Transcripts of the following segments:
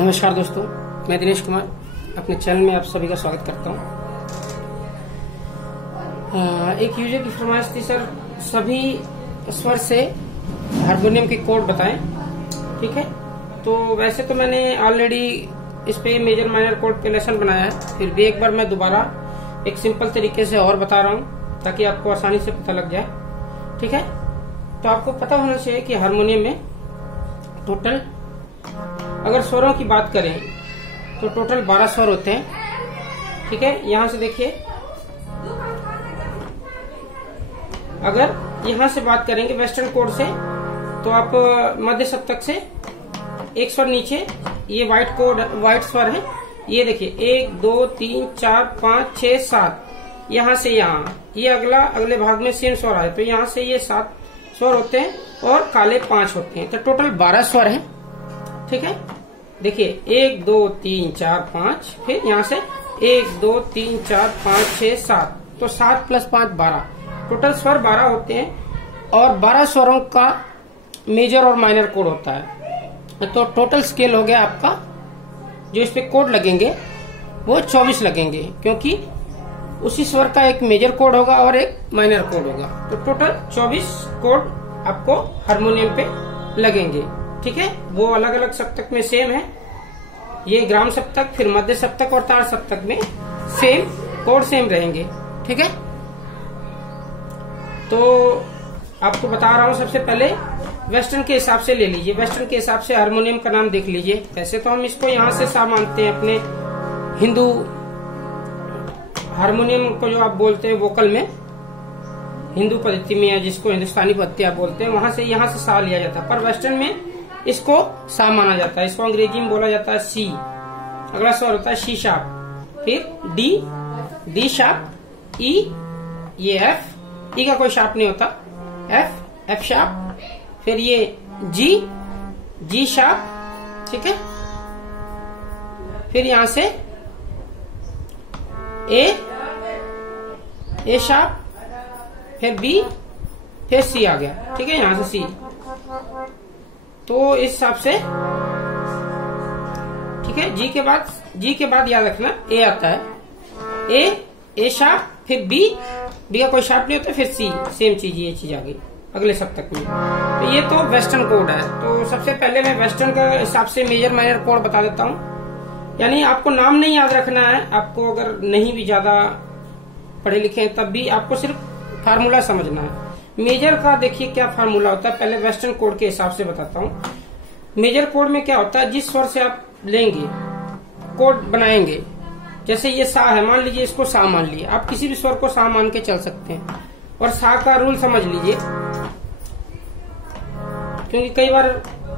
नमस्कार दोस्तों, मैं दिनेश कुमार अपने चैनल में आप सभी का स्वागत करता हूं। एक यूजर की फरमाइश थी, सर सभी स्वर से हारमोनियम के कोड बताएं। ठीक है, तो वैसे तो मैंने ऑलरेडी इस पे मेजर माइनर कोड पे लेसन बनाया है, फिर भी एक बार मैं दोबारा एक सिंपल तरीके से और बता रहा हूं ताकि आपको आसानी से पता लग जाए। ठीक है, तो आपको पता होना चाहिए कि हारमोनियम में टोटल अगर स्वरों की बात करें तो टोटल 12 स्वर होते हैं। ठीक है, यहां से देखिए, अगर यहां से बात करेंगे वेस्टर्न कोड से तो आप मध्य सप्तक से एक स्वर नीचे, ये व्हाइट स्वर है, ये देखिए 1 2 3 4 5 6 7, यहां से यहां ये अगले भाग में सेम स्वर आए तो यहां से ये 7 स्वर होते हैं और काले 5 होते हैं, तो टोटल 12 स्वर हैं। ठीक है, देखिए 1 2 3 4 5, फिर यहाँ से 1 2 3 4 5 6 7, तो 7 + 5 12, टोटल स्वर 12 होते हैं और 12 स्वरों का मेजर और माइनर कोड होता है। तो टोटल स्केल हो गया आपका, जो इस पे कोड लगेंगे वो 24 लगेंगे, क्योंकि उसी स्वर का एक मेजर कोड होगा और एक माइनर कोड होगा, तो टोटल 24 कोड आपको हारमोनियम पे लगेंगे। ठीक है, वो अलग अलग सप्तक में सेम है, ये ग्राम सप्तक, फिर मध्य सप्तक और ताड़ सप्तक में सेम कोड सेम रहेंगे। ठीक है, तो आपको बता रहा हूं, सबसे पहले वेस्टर्न के हिसाब से ले लीजिए। वेस्टर्न के हिसाब से हारमोनियम का नाम देख लीजिए। वैसे तो हम इसको यहाँ से सा मानते हैं, अपने हिंदू हारमोनियम को जो आप बोलते हैं वोकल में, हिंदू पद्धति में, या जिसको हिंदुस्तानी पद्धति आप बोलते हैं, वहां से यहाँ से सा लिया जाता है, पर वेस्टर्न में इसको सा माना जाता है। इसको अंग्रेजी में बोला जाता है सी। अगला स्वर होता है सी शार्प, फिर डी शार्प, ई, ये एफ, ई का कोई शार्प नहीं होता, एफ शार्प, फिर ये जी शार्प। ठीक है, फिर यहां से ए शार्प, फिर बी, फिर सी आ गया। ठीक है, यहां से सी, तो इस हिसाब से। ठीक है, जी के बाद याद रखना ए आता है, ए शार्प, फिर बी का कोई शार्प नहीं होता, फिर सी, सेम चीज, ये चीज आ गई अगले सप्तक में। तो ये तो वेस्टर्न कोड है। तो सबसे पहले मैं वेस्टर्न का हिसाब से मेजर माइनर कोड बता देता हूँ। यानी आपको नाम नहीं याद रखना है, आपको अगर नहीं भी ज्यादा पढ़े लिखे हैं तब भी आपको सिर्फ फार्मूला समझना है। मेजर का देखिए क्या फार्मूला होता है, पहले वेस्टर्न कोड के हिसाब से बताता हूँ। मेजर कोड में क्या होता है, जिस स्वर से आप लेंगे कोड बनाएंगे, जैसे ये सा है, मान लीजिए इसको सा मान लिया, आप किसी भी स्वर को सा मान के चल सकते हैं। और सा का रूल समझ लीजिए, क्योंकि कई बार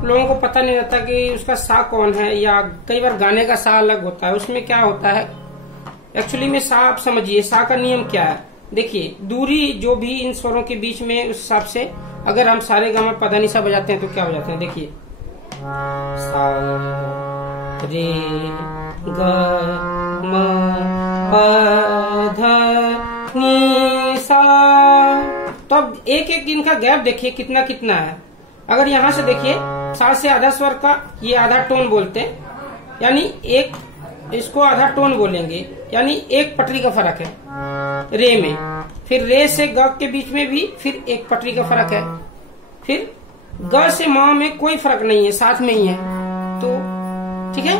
लोगों को पता नहीं रहता कि उसका सा कौन है, या कई बार गाने का सा अलग होता है। उसमें क्या होता है एक्चुअली में, सा आप समझिए, सा का नियम क्या है। देखिए दूरी जो भी इन स्वरों के बीच में, उस हिसाब से अगर हम सारे गामा पदा निसा बजाते हैं तो क्या बजाते हैं, देखिए सा रे ग म प ध नि सा। तो अब एक एक इनका गैप देखिए कितना कितना है। अगर यहाँ से देखिए, सा से आधा स्वर का ये आधा टोन बोलते हैं, यानी एक, इसको आधा टोन बोलेंगे, यानी एक पटरी का फर्क है रे में। फिर रे से ग के बीच में भी फिर एक पटरी का फर्क है। फिर ग से म में कोई फर्क नहीं है, साथ में ही है। तो ठीक है,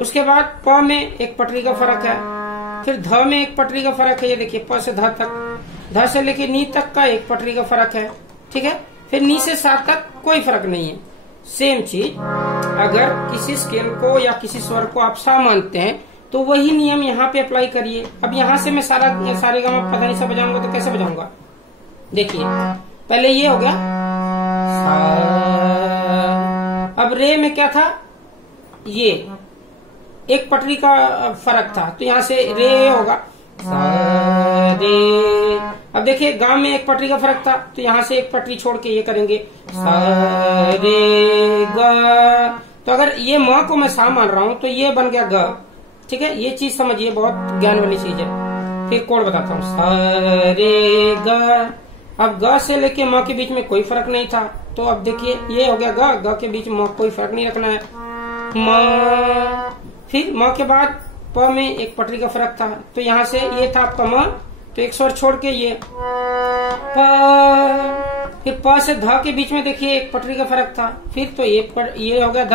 उसके बाद प में एक पटरी का फर्क है, फिर ध में एक पटरी का फर्क है, ये देखिए प से ध तक, ध से लेके नी तक का एक पटरी का फर्क है। ठीक है, फिर नी से सा तक कोई फर्क नहीं है। सेम चीज अगर किसी स्केल को या किसी स्वर को आप सा मानते हैं तो वही नियम यहाँ पे अप्लाई करिए। अब यहाँ से मैं सारे गामा पता नहीं सा बजाऊंगा तो कैसे बजाऊंगा, देखिए पहले ये हो गया सा। अब रे में क्या था, ये एक पटरी का फर्क था, तो यहाँ से रे होगा सा रे। अब देखिए गा में एक पटरी का फर्क था, तो यहाँ से एक पटरी छोड़ के ये करेंगे सा रे ग। तो अगर ये म को मैं सा मान रहा हूँ तो ये बन गया ग। ठीक है, ये चीज समझिए, बहुत ज्ञान वाली चीज है। फिर कोड बताता हूँ, सा रे ग। अब ग से लेके म के बीच में कोई फर्क नहीं था, तो अब देखिए ये हो गया ग, ग के बीच में कोई फर्क नहीं रखना है। म, फिर म के बाद प में एक पटरी का फर्क था, तो यहाँ से ये था आपका म, तो एक स्वर छोड़ के ये प, फिर प से ध के बीच में देखिए एक पटरी का फर्क था, फिर तो ये हो गया ध,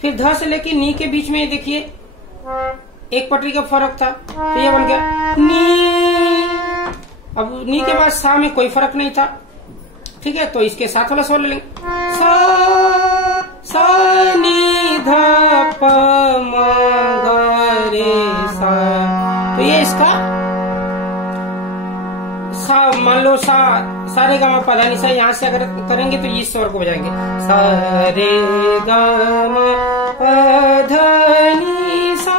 फिर ध से लेके नी के बीच में देखिए एक पटरी का फर्क था, तो ये बन गया नी। अब नी के बाद सा में कोई फर्क नहीं था, ठीक है, तो इसके साथ वाला स्वर ले लेंगे, सा नी ध प म ग रे सा, तो ये इसका सा, मान लो सा रे गा मा पा धा नी सा, यहाँ से अगर करेंगे तो इस स्वर को बजाएंगे, सा रे गा मा पा धा नी सा,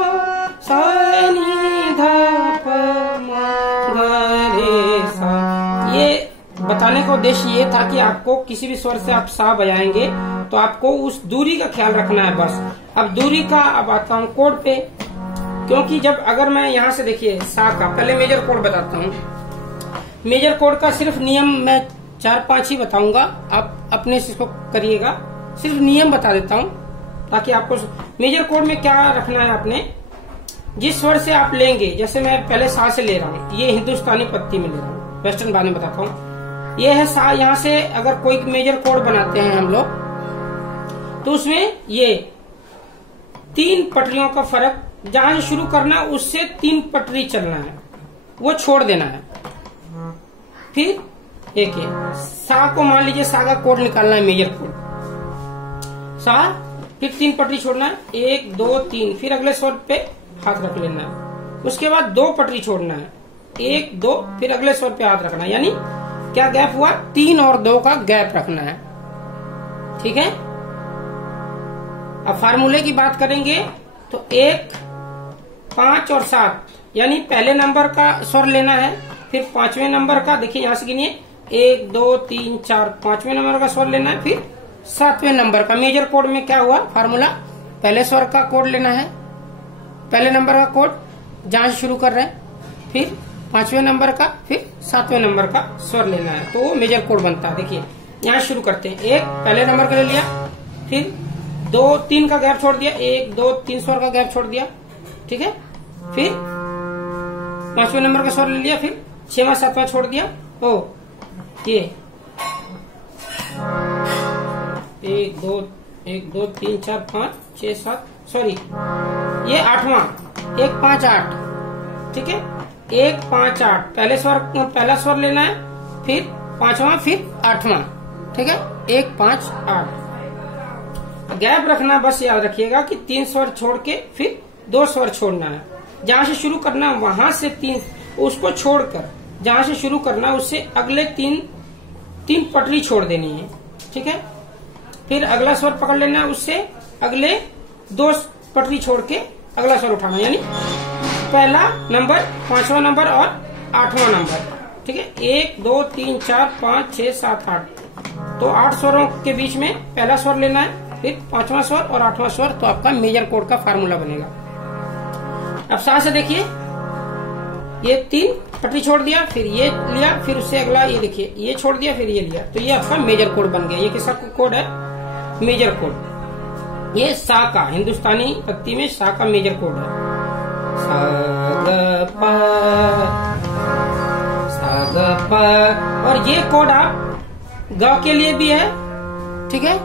सा नी ध प म ग रे सा। ये बताने का उद्देश्य ये था कि आपको किसी भी स्वर से आप सा बजाएंगे तो आपको उस दूरी का ख्याल रखना है बस। अब दूरी का अब आता हूँ कोड पे, क्योंकि जब अगर मैं यहाँ से देखिए सा का पहले मेजर कोड बताता हूँ। मेजर कोड का सिर्फ नियम मैं 4-5 ही बताऊंगा, आप अपने से इसको करिएगा, सिर्फ नियम बता देता हूँ ताकि आपको मेजर कोड में क्या रखना है। आपने जिस स्वर से आप लेंगे, जैसे मैं पहले सा से ले रहा हूँ, ये हिंदुस्तानी पत्ती में ले रहा हूँ, वेस्टर्न बाद में बताता हूँ। ये है सा, यहाँ से अगर कोई मेजर कोड बनाते हैं हम लोग तो उसमें ये 3 पटरियों का फर्क, जहां से शुरू करना उससे 3 पटरी चलना है, वो छोड़ देना है। फिर एक सा को मान लीजिए सा का कोड निकालना है, मेजर कोड सा, फिर 3 पटरी छोड़ना है, 1 2 3, फिर अगले स्वर पे हाथ रख लेना है, उसके बाद 2 पटरी छोड़ना है, 1 2, फिर अगले स्वर पे हाथ रखना है, यानी क्या गैप हुआ, 3 और 2 का गैप रखना है, ठीक है। अब फार्मूले की बात करेंगे तो 1 5 और 7, यानी पहले नंबर का स्वर लेना है, फिर 5वें नंबर का, देखिए यहां से गिनिए 1 2 3 4, 5वें नंबर का स्वर लेना है, फिर 7वें नंबर का। मेजर कोड में क्या हुआ फार्मूला, पहले स्वर का कोड लेना है, पहले नंबर का कोड जहां से शुरू कर रहे हैं, फिर 5वें नंबर का, फिर 7वें नंबर का स्वर लेना है, तो वो मेजर कोड बनता है। देखिए यहाँ शुरू करते हैं, 1 पहले नंबर का ले लिया, फिर 2 3 का गैप छोड़ दिया, 1 2 3 स्वर का गैप छोड़ दिया, ठीक है, फिर 5वें नंबर का स्वर ले लिया, फिर 6वां 7वां छोड़ दिया, ओ ये 1 2 3 4 5 6 7, सॉरी ये 8वां 1 5 8, ठीक है, 1 5 8 पहला स्वर लेना है, फिर 5वां, फिर 8वां, ठीक है, 1 5 8 गैप रखना, बस याद रखिएगा कि 3 स्वर छोड़ के फिर 2 स्वर छोड़ना है, जहां से शुरू करना वहां से 3 उसको छोड़कर जहां से शुरू करना उससे अगले 3 पटरी छोड़ देनी है, ठीक है, फिर अगला स्वर पकड़ लेना है, उससे अगले 2 पटरी छोड़ के अगला स्वर उठाना, यानी पहला नंबर, 5वां नंबर और 8वां नंबर, ठीक है, 1 2 3 4 5 6 7 8, तो 8 स्वरों के बीच में पहला स्वर लेना है, फिर 5वां स्वर और 8वां स्वर, तो आपका मेजर कोड का फार्मूला बनेगा। अब सा से देखिए ये 3 पटरी छोड़ दिया, फिर ये लिया, फिर उससे अगला ये देखिए ये छोड़ दिया, फिर ये लिया, तो ये आपका मेजर कोड बन गया। ये किसका कोड है, मेजर कोड। ये सा का, हिंदुस्तानी पत्ती में सा का मेजर कोड है, सा ग प, और ये कोड आप ग के लिए भी है, ठीक है,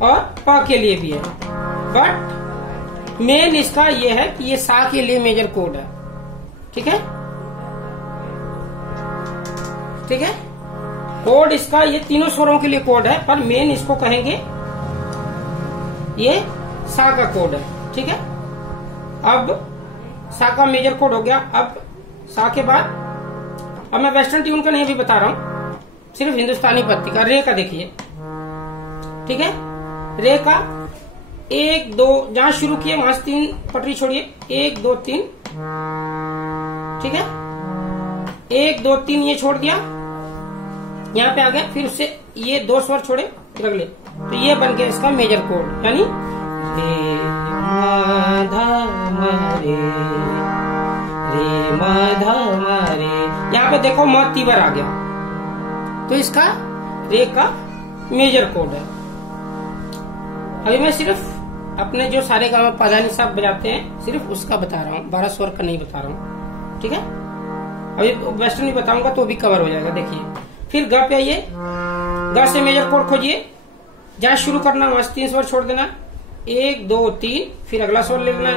और प के लिए भी है, बट मेन इसका ये है कि ये सा के लिए मेजर कोड है, ठीक है, ठीक है, कोड इसका ये तीनों स्वरों के लिए कोड है, पर मेन इसको कहेंगे ये सा का कोड है, ठीक है। अब सा का मेजर कोड हो गया। अब सा के बाद अब मैं वेस्टर्न ट्यून का नहीं भी बता रहा हूं, सिर्फ हिंदुस्तानी पत्ती का। रे का देखिए, ठीक है, रे का 1 2 जहां शुरू किए वहां से 3 पटरी छोड़िए, 1 2 3, ठीक है, 1 2 3 ये छोड़ दिया, यहाँ पे आ गया, फिर उससे ये 2 स्वर छोड़े, फिर अगले, तो ये बन गया इसका मेजर कोड, यानी रे मा धा मा रे, रे मा धा मा रे। यहाँ पे देखो म तीवर आ गया, तो इसका रे का मेजर कोड है, अभी मैं सिर्फ अपने जो सारे गाँव पाधानी साहब बजाते हैं सिर्फ उसका बता रहा हूँ, 12 स्वर का नहीं बता रहा हूँ, ठीक है। अभी वेस्टर्न भी बताऊंगा तो भी कवर हो जाएगा। देखिए फिर ग पे आइए, ग से मेजर कोड खोजिए, जहाँ शुरू करना वहां से 3 स्वर छोड़ देना, 1 2 3, फिर अगला स्वर ले लेना,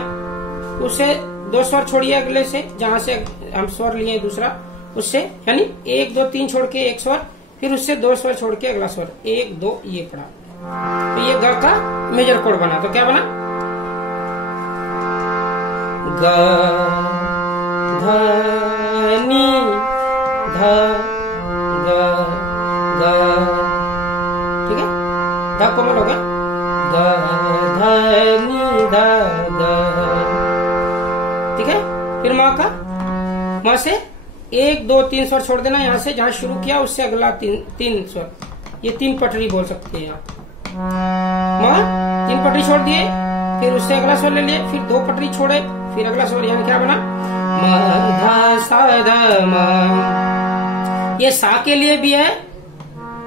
उससे 2 स्वर छोड़िए अगले से, जहां से हम स्वर लिए दूसरा उससे, यानी 1 2 3 छोड़ के 1 स्वर, फिर उससे 2 स्वर छोड़ के अगला स्वर 1 2, ये पड़ा। तो ये ग का मेजर कोड बना। तो क्या बना, ग ध नी ध ग ग, ठीक है, ध कोमल हो गया, ग ध नी ध ग, ठीक है। फिर माँ का, माँ से 1 2 3 स्वर छोड़ देना, यहाँ से जहाँ शुरू किया उससे अगला 3 स्वर, ये 3 पटरी बोल सकते हैं आप। माँ 3 पटरी छोड़ दिए, फिर उससे अगला स्वर ले लिए, फिर 2 पटरी छोड़े, फिर अगला स्वर, यानी क्या बना, म ध सा ध म। ये सा के लिए भी है,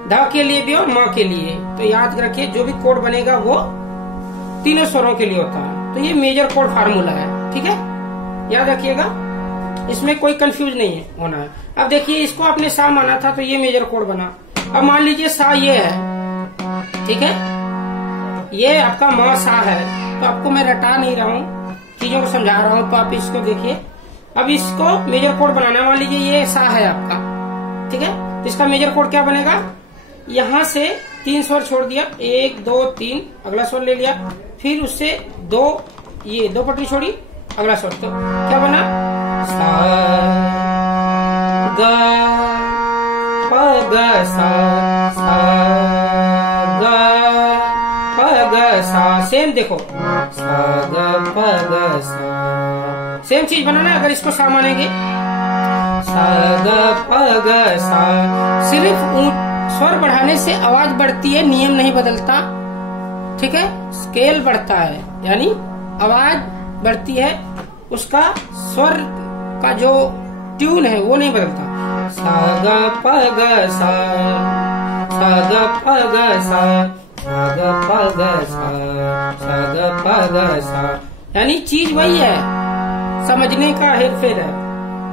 ध के लिए भी और माँ के लिए। तो याद रखिए जो भी कोड बनेगा वो तीनों स्वरों के लिए होता है। तो ये मेजर कोड फार्मूला है, ठीक है, याद रखिएगा, इसमें कोई कंफ्यूज नहीं है होना है। अब देखिए इसको आपने सा माना था तो ये मेजर कोड बना। अब मान लीजिए सा ये है, ठीक है, ये आपका माँ सा है, तो आपको मैं रटा नहीं रहा हूँ, चीजों को समझा रहा हूँ, तो आप इसको देखिए। अब इसको मेजर कोड बनाना, मान लीजिए ये सा है आपका, ठीक है, तो इसका मेजर कोड क्या बनेगा, यहाँ से 3 स्वर छोड़ दिया, 1 2 3, अगला स्वर ले लिया, फिर उससे 2, ये 2 पटरी छोड़ी, अगला स्वर, तो क्या बना, सा ग प ग सा ग प ग सा। सेम देखो, सा ग प ग सा, सेम चीज बनाना है। अगर इसको सा मानेंगे, सा ग प ग सा, सिर्फ स्वर बढ़ाने से आवाज बढ़ती है, नियम नहीं बदलता, ठीक है, स्केल बढ़ता है, यानी आवाज बढ़ती है, उसका स्वर का जो ट्यून है वो नहीं बदलता। सा ग प ग सा, सा ग प ग सा, सा ग प ग सा, सा ग प ग सा, यानी चीज वही है, समझने का हेरफेर है,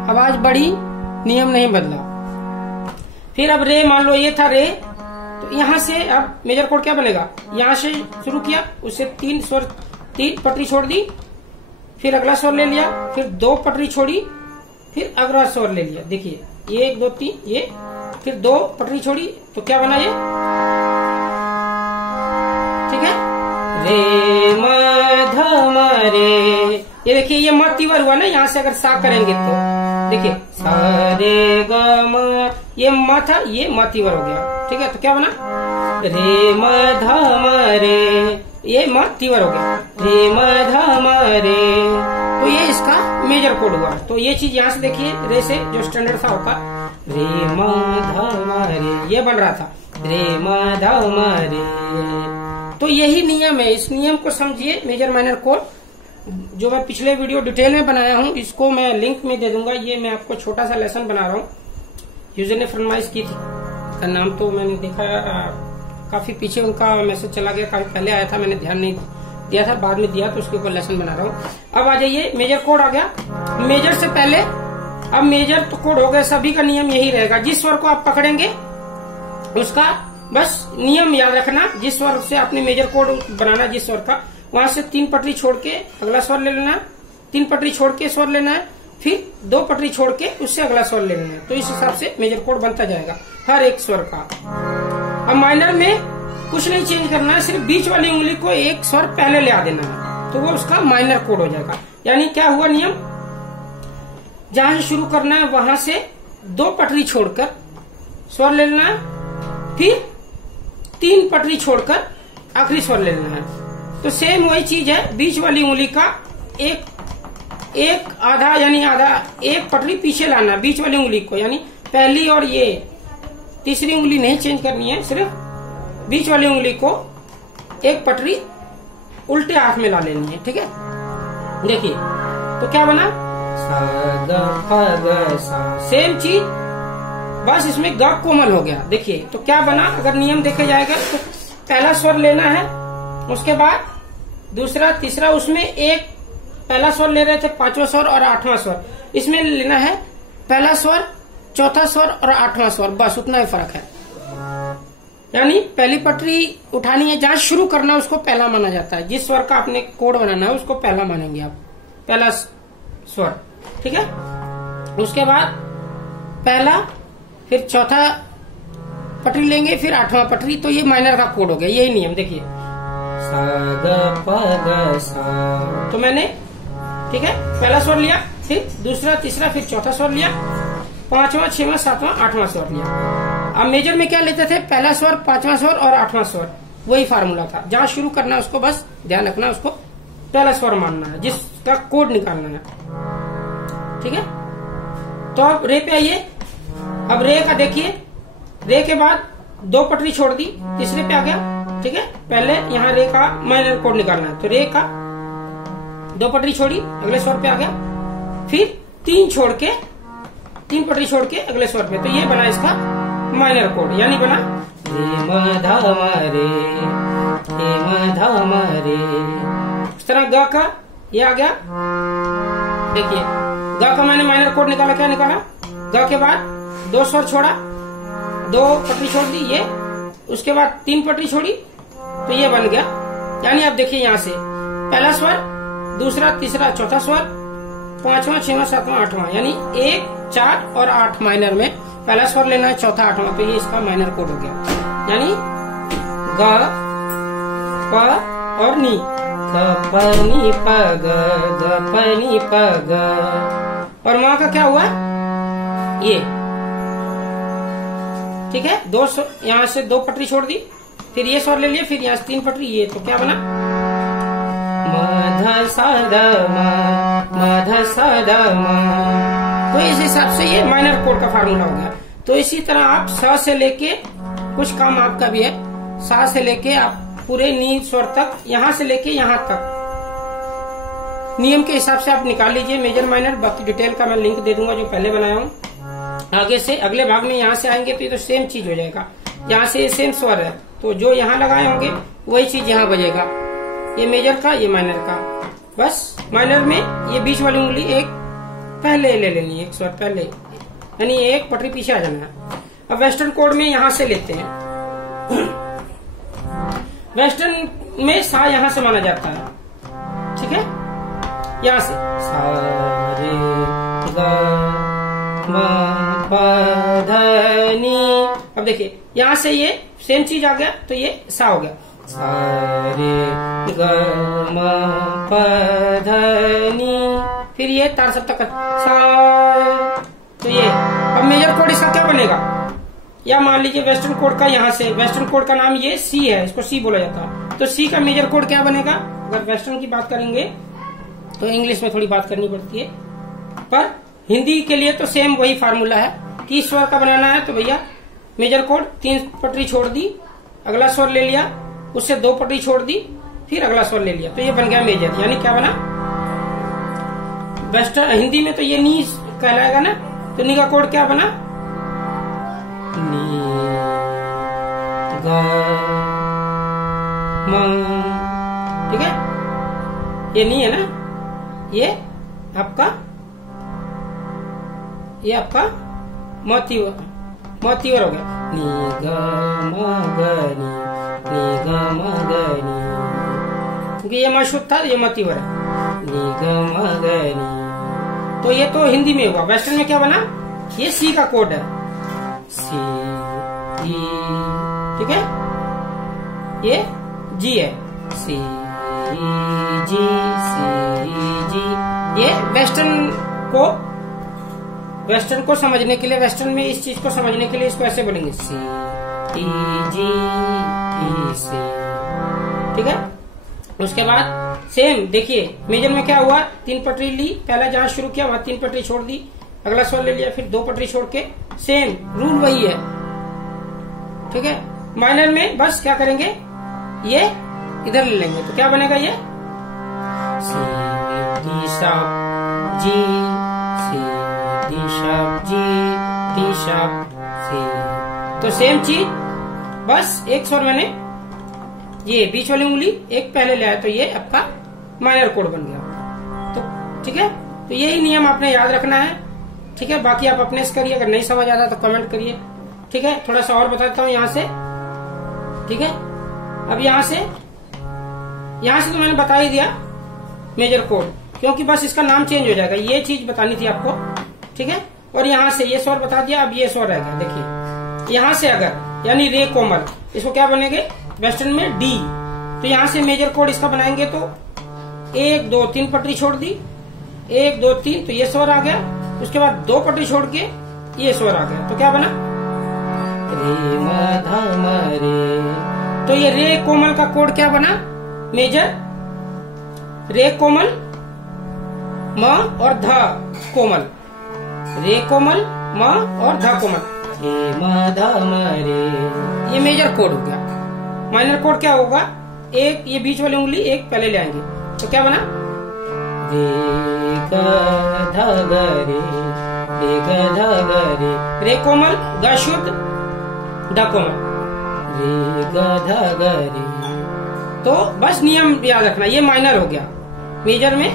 आवाज बढ़ी, नियम नहीं बदला। फिर अब रे, मान लो ये था रे, तो यहाँ से अब मेजर कोड क्या बनेगा, यहाँ से शुरू किया, उससे 3 स्वर, 3 पटरी छोड़ दी, फिर अगला स्वर ले लिया, फिर 2 पटरी छोड़ी, फिर अगला स्वर ले लिया। देखिए 1 2 3, ये, फिर 2 पटरी छोड़ी, तो क्या बना ये, ठीक है, रे म ध म रे। ये देखिए ये म तीवर हुआ ना, यहाँ से अगर सा करेंगे तो देखिए सा रे ग म, ये म था, ये म तीवर हो गया, ठीक है, तो क्या बना, रे म ध म रे, ये म तीवर हो गया, रे म ध म रे। तो ये इसका मेजर कोड हुआ। तो ये चीज यहाँ से देखिए, रे से जो स्टैंडर्ड सा होता, रे म ध म रे, ये बन रहा था, रे म ध म रे। तो यही नियम है, इस नियम को समझिए, मेजर माइनर कोड, जो मैं पिछले वीडियो डिटेल में बनाया हूँ, इसको मैं लिंक में दे दूंगा। ये मैं आपको छोटा सा लेसन बना रहा हूँ, यूजर ने फरमाइश की थी, का नाम तो मैंने देखा काफी पीछे उनका मैसेज चला गया, काफी पहले आया था, मैंने ध्यान नहीं दिया था, बाद में दिया, तो उसके ऊपर लेसन बना रहा हूँ। अब आ जाइए, मेजर कोड आ गया। मेजर से पहले अब मेजर तो कोड हो गया, सभी का नियम यही रहेगा, जिस स्वर को आप पकड़ेंगे उसका बस नियम याद रखना, जिस स्वर से आपने मेजर कोड बनाना, जिस स्वर का, वहां से 3 पटरी छोड़ के अगला स्वर ले लेना, 3 पटरी छोड़ के स्वर लेना है, फिर 2 पटरी छोड़ के उससे अगला स्वर ले लेना है। तो इस हिसाब से मेजर कोड बनता जाएगा हर एक स्वर का। अब माइनर में कुछ नहीं चेंज करना है, सिर्फ बीच वाली उंगली को 1 स्वर पहले ले आ देना है, तो वो उसका माइनर कोड हो जाएगा। यानी क्या हुआ नियम, जहां से शुरू करना है वहां से 2 पटरी छोड़कर स्वर ले लेना है, फिर 3 पटरी छोड़कर आखिरी स्वर ले लेना है। तो सेम वही चीज है, बीच वाली उंगली का एक आधा, यानी आधा 1 पटरी पीछे लाना, बीच वाली उंगली को, यानी पहली और ये तीसरी उंगली नहीं चेंज करनी है, सिर्फ बीच वाली उंगली को 1 पटरी उल्टे हाथ में ला लेनी है, ठीक है। देखिए तो क्या बना, सा ग प ग सा, सेम चीज, बस इसमें ग कोमल हो गया। देखिए तो क्या बना, अगर नियम देखे जाएगा तो पहला स्वर लेना है, उसके बाद दूसरा तीसरा, उसमें एक पहला स्वर ले रहे थे, पांचवा स्वर और आठवां स्वर, इसमें लेना है पहला स्वर, चौथा स्वर और आठवां स्वर, बस उतना ही फर्क है। यानी पहली पटरी उठानी है, जहां शुरू करना है उसको पहला माना जाता है। जिस स्वर का आपने कोड बनाना है उसको पहला मानेंगे आप, पहला स्वर, ठीक है। उसके बाद पहला, फिर चौथा पटरी लेंगे, फिर आठवां पटरी, तो ये माइनर का कोड हो गया। यही नियम देखिए, सा ग प ग सा। तो मैंने, ठीक है, पहला स्वर लिया, फिर दूसरा तीसरा फिर चौथा स्वर लिया, पांचवा छठवां सातवां आठवां स्वर लिया। अब मेजर में क्या लेते थे, पहला स्वर, पांचवा स्वर और आठवां स्वर, वही फार्मूला था। जहां शुरू करना है उसको बस ध्यान रखना, उसको पहला स्वर मानना है, जिसका कोड निकालना है, ठीक है। तो अब रे पे आइए। अब रे का देखिए, रे के बाद दो पटरी छोड़ दी, तीसरे पे आ गया, ठीक है। पहले यहाँ रे का माइनर कोड निकालना है, तो रे का दो पटरी छोड़ी, अगले स्वर पे आ गया, फिर तीन पटरी छोड़ के अगले स्वर पे, तो ये बना इसका माइनर कोड, यानी बना रे म ध म रे, रे म ध म रे। इस तरह ग का ये आ गया, देखिए ग का मैंने माइनर कोड निकाला, क्या निकाला, ग के बाद दो स्वर छोड़ा, दो पटरी छोड़ दी ये, उसके बाद तीन पटरी छोड़ी, तो ये बन गया। यानी आप देखिए यहाँ से पहला स्वर, दूसरा तीसरा चौथा स्वर, पांचवा छठवां सातवां आठवां, यानी 1 4 और 8 माइनर में पहला स्वर लेना है, चौथा आठवां, तो ये इसका माइनर कोड हो गया। यानी ग प और नी, ग प नी प ग प नी प ग। और माँ का क्या हुआ, ये, ठीक है। दो यहाँ से दो पटरी छोड़ दी, फिर ये स्वर ले लिया, फिर यहाँ से तीन पटरी, ये तो क्या बना म ध सा ध म ध सा ध म। तो इस हिसाब से ये माइनर कोड का फार्मूला हो गया। तो इसी तरह आप स से लेके, कुछ काम आपका भी है, सा से लेके आप पूरे नी स्वर तक, यहाँ से लेके यहाँ तक नियम के हिसाब से आप निकाल लीजिए मेजर माइनर। बाकी डिटेल का मैं लिंक दे दूंगा जो पहले बनाया हूँ। आगे से अगले भाग में यहाँ से आएंगे तो ये तो सेम चीज हो जाएगा। यहाँ से ये सेम स्वर है, तो जो यहाँ लगाए होंगे वही चीज यहाँ बजेगा, ये मेजर का, ये माइनर का। बस माइनर में ये बीच वाली उंगली एक पहले ले लेनी है, एक स्वर पहले, यानी एक पटरी पीछे आ जाना है। अब वेस्टर्न कोड में यहाँ से लेते हैं। वेस्टर्न में सा यहाँ से माना जाता है, ठीक है, यहाँ से सा रे ग म प ध नी। अब देखिए यहाँ से ये सेम चीज आ गया, तो ये सा हो गया, सा रे ग म प ध नी, फिर ये तार सप्तक सा, तो ये। अब मेजर कोड इसका क्या बनेगा, या मान लीजिए वेस्टर्न कोड का, यहाँ से वेस्टर्न कोड का नाम ये सी है, इसको सी बोला जाता है। तो सी का मेजर कोड क्या बनेगा, अगर वेस्टर्न की बात करेंगे तो इंग्लिश में थोड़ी बात करनी पड़ती है, पर हिंदी के लिए तो सेम वही फार्मूला है कि स्वर का बनाना है तो भैया मेजर कोड, तीन पटरी छोड़ दी, अगला स्वर ले लिया, उससे दो पटरी छोड़ दी, फिर अगला स्वर ले लिया, तो ये बन गया मेजर। यानी क्या बना, वेस्टर्न हिंदी में तो ये नी कहलाएगा ना, तो नी का कोड क्या बना, नी ग म, ठीक है, ये नी है ना, ये आपका मोतीवर हो गया, नी ग म ग नी, नी ग म ग नी, क्योंकि ये मशहूर था, ये मोतीवर है, नी ग म ग नी। तो ये तो हिंदी में हुआ। वेस्टर्न में क्या बना, ये सी का कोड है, सी ई, ठीक है, ये जी है, सी जी, सी जी। ये वेस्टर्न को समझने के लिए, वेस्टर्न में इस चीज को समझने के लिए इसको ऐसे बोलेंगे, सी ई जी ई सी, ठीक है। उसके बाद सेम देखिए मेजर में क्या हुआ, तीन पटरी ली, पहला जहां शुरू किया वहां तीन पटरी छोड़ दी, अगला स्वर ले लिया, फिर दो पटरी छोड़ के, सेम रूल वही है, ठीक है। माइनर में बस क्या करेंगे, ये इधर ले लेंगे, तो क्या बनेगा, ये C D sharp G, C D sharp G, D sharp C. तो सेम चीज, बस एक स्वर मैंने ये बीच वाली उंगली एक पहले ले आए तो ये आपका माइनर कोड बन गया। तो ठीक है, तो यही नियम आपने याद रखना है। ठीक है, बाकी आप अपने से करिए, अगर नहीं समझ आता तो कमेंट करिए। ठीक है, थोड़ा सा और बताता हूँ यहाँ से। ठीक है, अब यहाँ से तो मैंने बता ही दिया मेजर कोड, क्योंकि बस इसका नाम चेंज हो जाएगा, ये चीज बतानी थी आपको। ठीक है, और यहाँ से ये स्वर बता दिया, अब ये स्वर रह गया। देखिए यहाँ से अगर यानी रे कोमल, इसको क्या बनेंगे वेस्टर्न में डी, तो यहाँ से मेजर कोड इसका बनाएंगे तो 1 2 3 पटरी छोड़ दी, 1 2 3 तो ये स्वर आ गया। उसके बाद 2 पटरी छोड़ के ये स्वर आ गया, तो क्या बना रे म ध म रे। तो ये रे कोमल का कोड क्या बना मेजर, रे कोमल म और ध कोमल, रे कोमल म और ध कोमल, रे म ध म रे, ये मेजर कोड हो गया। माइनर कोड क्या होगा, एक ये बीच वाली उंगली एक पहले ले आएंगे, तो क्या बना रे ग ध ग रे, रे ग ध ग रे, रे कोमल ग शुद्ध ध कोमल, रे ग ध ग रे। तो बस नियम याद रखना, ये माइनर हो गया। मेजर में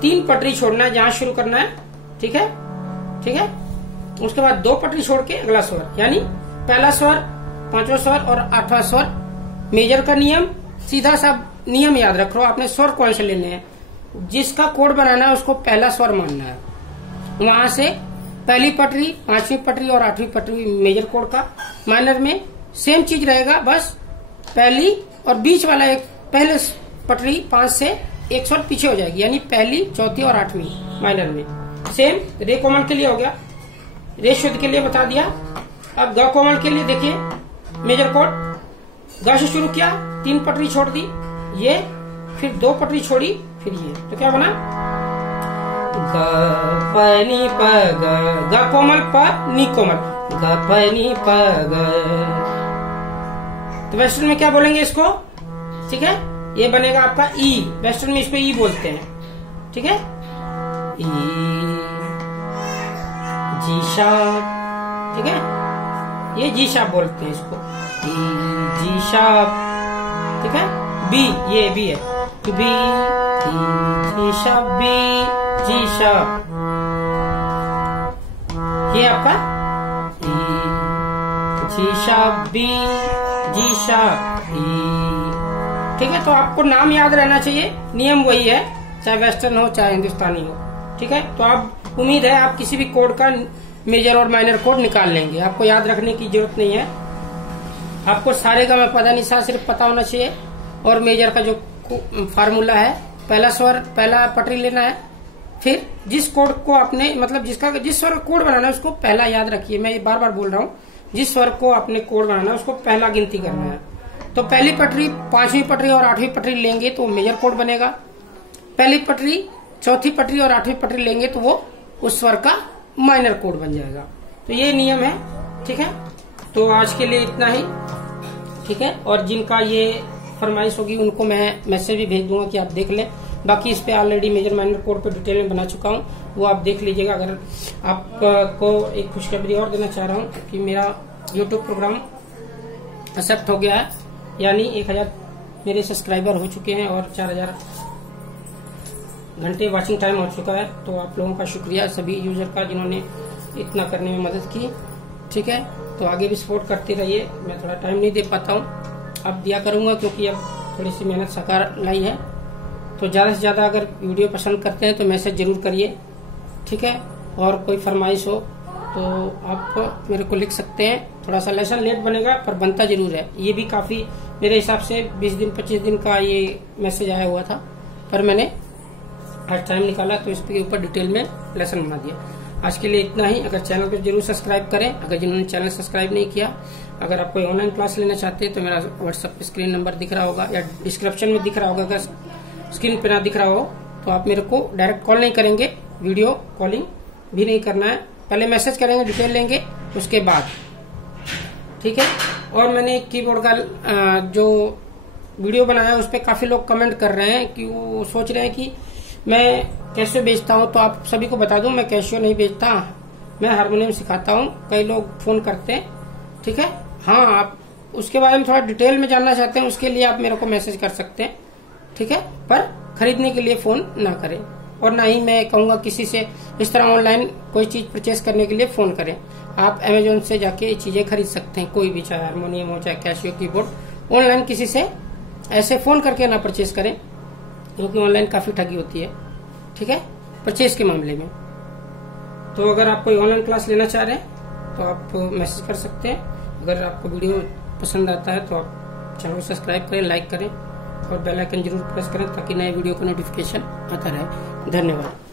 3 पटरी छोड़ना है जहां शुरू करना है। ठीक है, ठीक है, उसके बाद 2 पटरी छोड़ के अगला स्वर, यानी पहला स्वर, 5वां स्वर और 8वां स्वर। मेजर का नियम सीधा सा नियम याद रखो, आपने स्वर कौन से लेने हैं, जिसका कोड बनाना है उसको पहला स्वर मानना है। वहां से पहली पटरी, 5वीं पटरी और 8वीं पटरी मेजर कोड का। माइनर में सेम चीज रहेगा, बस पहली और बीच वाला एक पहले पटरी 5 से एक स्वर पीछे हो जाएगी, यानी पहली, चौथी और 8वीं माइनर में। सेम रे कोमल के लिए हो गया, रे शुद्ध के लिए बता दिया। अब ग कोमल के लिए देखिए मेजर कोड, ग से शुरू किया, 3 पटरी छोड़ दी, ये फिर 2 पटरी छोड़ी, फिर ये, तो क्या बना ग प नि प ग, ग कोमल प नी कोमल, ग प नि प ग। तो वेस्टर्न में क्या बोलेंगे इसको, ठीक है, ये बनेगा आपका ई, वेस्टर्न में इसको ई बोलते हैं। ठीक है, ई जी शार्प, ठीक है, ये जी शार्प बोलते हैं इसको, ई जी शार्प। ठीक है, बी, ये बी है, तो B G sharp, B G sharp, ये आपका E G sharp, B G sharp, E. ठीक है, तो आपको नाम याद रहना चाहिए, नियम वही है, चाहे वेस्टर्न हो चाहे हिंदुस्तानी हो। ठीक है, तो आप उम्मीद है आप किसी भी कोड का मेजर और माइनर कोड निकाल लेंगे, आपको याद रखने की जरूरत नहीं है। आपको सारे का मैं पता नहीं सा सिर्फ पता होना चाहिए, और मेजर का जो फार्मूला है, पहला स्वर पहला पटरी लेना है, फिर जिस कोड को आपने मतलब जिस स्वर का कोड बनाना है उसको पहला याद रखिए। मैं बार बार बोल रहा हूँ, जिस स्वर को आपने कोड बनाना है उसको पहला गिनती करना है। तो पहली पटरी, 5वीं पटरी और 8वीं पटरी लेंगे तो मेजर कोड बनेगा। पहली पटरी, 4थी पटरी और 8वीं पटरी लेंगे तो वो उस स्वर का माइनर कोड बन जाएगा। तो ये नियम है। ठीक है, तो आज के लिए इतना ही। ठीक है, और जिनका ये फरमाइश होगी उनको मैं मैसेज भी भेज दूंगा कि आप देख लें। बाकी इस पे ऑलरेडी मेजर माइनर कोड पे डिटेल में बना चुका हूँ, वो आप देख लीजिएगा। अगर आपको एक खुशखबरी और देना चाह रहा हूँ कि मेरा यूट्यूब प्रोग्राम एक्सेप्ट हो गया है, यानी 1000 मेरे सब्सक्राइबर हो चुके हैं और 4000 घंटे वॉचिंग टाइम हो चुका है। तो आप लोगों का शुक्रिया सभी यूजर का जिन्होंने इतना करने में मदद की। ठीक है, तो आगे भी सपोर्ट करते रहिए। मैं थोड़ा टाइम नहीं दे पाता हूँ, अब दिया करूंगा क्योंकि अब थोड़ी सी मेहनत साकार लाई है। तो ज्यादा से ज्यादा अगर वीडियो पसंद करते हैं तो मैसेज जरूर करिए। ठीक है, और कोई फरमाइश हो तो आप मेरे को लिख सकते हैं। थोड़ा सा लेसन लेट बनेगा पर बनता जरूर है। ये भी काफी मेरे हिसाब से 20 दिन 25 दिन का ये मैसेज आया हुआ था, पर मैंने आज टाइम निकाला तो इसके ऊपर डिटेल में लेसन बना दिया। आज के लिए इतना ही। अगर चैनल को जरूर सब्सक्राइब करें, अगर जिन्होंने चैनल सब्सक्राइब नहीं किया। अगर आप कोई ऑनलाइन क्लास लेना चाहते हैं तो मेरा व्हाट्सएप पे स्क्रीन नंबर दिख रहा होगा या डिस्क्रिप्शन में दिख रहा होगा। अगर स्क्रीन पे ना दिख रहा हो तो आप मेरे को डायरेक्ट कॉल नहीं करेंगे, वीडियो कॉलिंग भी नहीं करना है, पहले मैसेज करेंगे, डिटेल लेंगे उसके बाद। ठीक है, और मैंने कीबोर्ड का जो वीडियो बनाया उस पर काफी लोग कमेंट कर रहे हैं कि वो सोच रहे हैं कि मैं कैसे बेचता हूँ। तो आप सभी को बता दूं, मैं कैसे नहीं बेचता, मैं हारमोनियम सिखाता हूँ। कई लोग फोन करते हैं। ठीक है, हाँ, आप उसके बारे में थोड़ा डिटेल में जानना चाहते हैं, उसके लिए आप मेरे को मैसेज कर सकते हैं, ठीक है। पर खरीदने के लिए फोन ना करें, और ना ही मैं कहूंगा किसी से इस तरह ऑनलाइन कोई चीज परचेस करने के लिए फोन करें। आप अमेजोन से जाके चीजें खरीद सकते हैं, कोई भी, चाहे हारमोनियम हो, चाहे कैशियो कीबोर्ड। ऑनलाइन किसी से ऐसे फोन करके ना परचेस करें, क्योंकि ऑनलाइन काफी ठगी होती है, ठीक है, परचेस के मामले में। तो अगर आप कोई ऑनलाइन क्लास लेना चाह रहे हैं तो आप मैसेज कर सकते हैं। अगर आपको वीडियो पसंद आता है तो आप चैनल को सब्सक्राइब करें, लाइक करें और बेल आइकन जरूर प्रेस करें, ताकि नए वीडियो का नोटिफिकेशन आता रहे। धन्यवाद।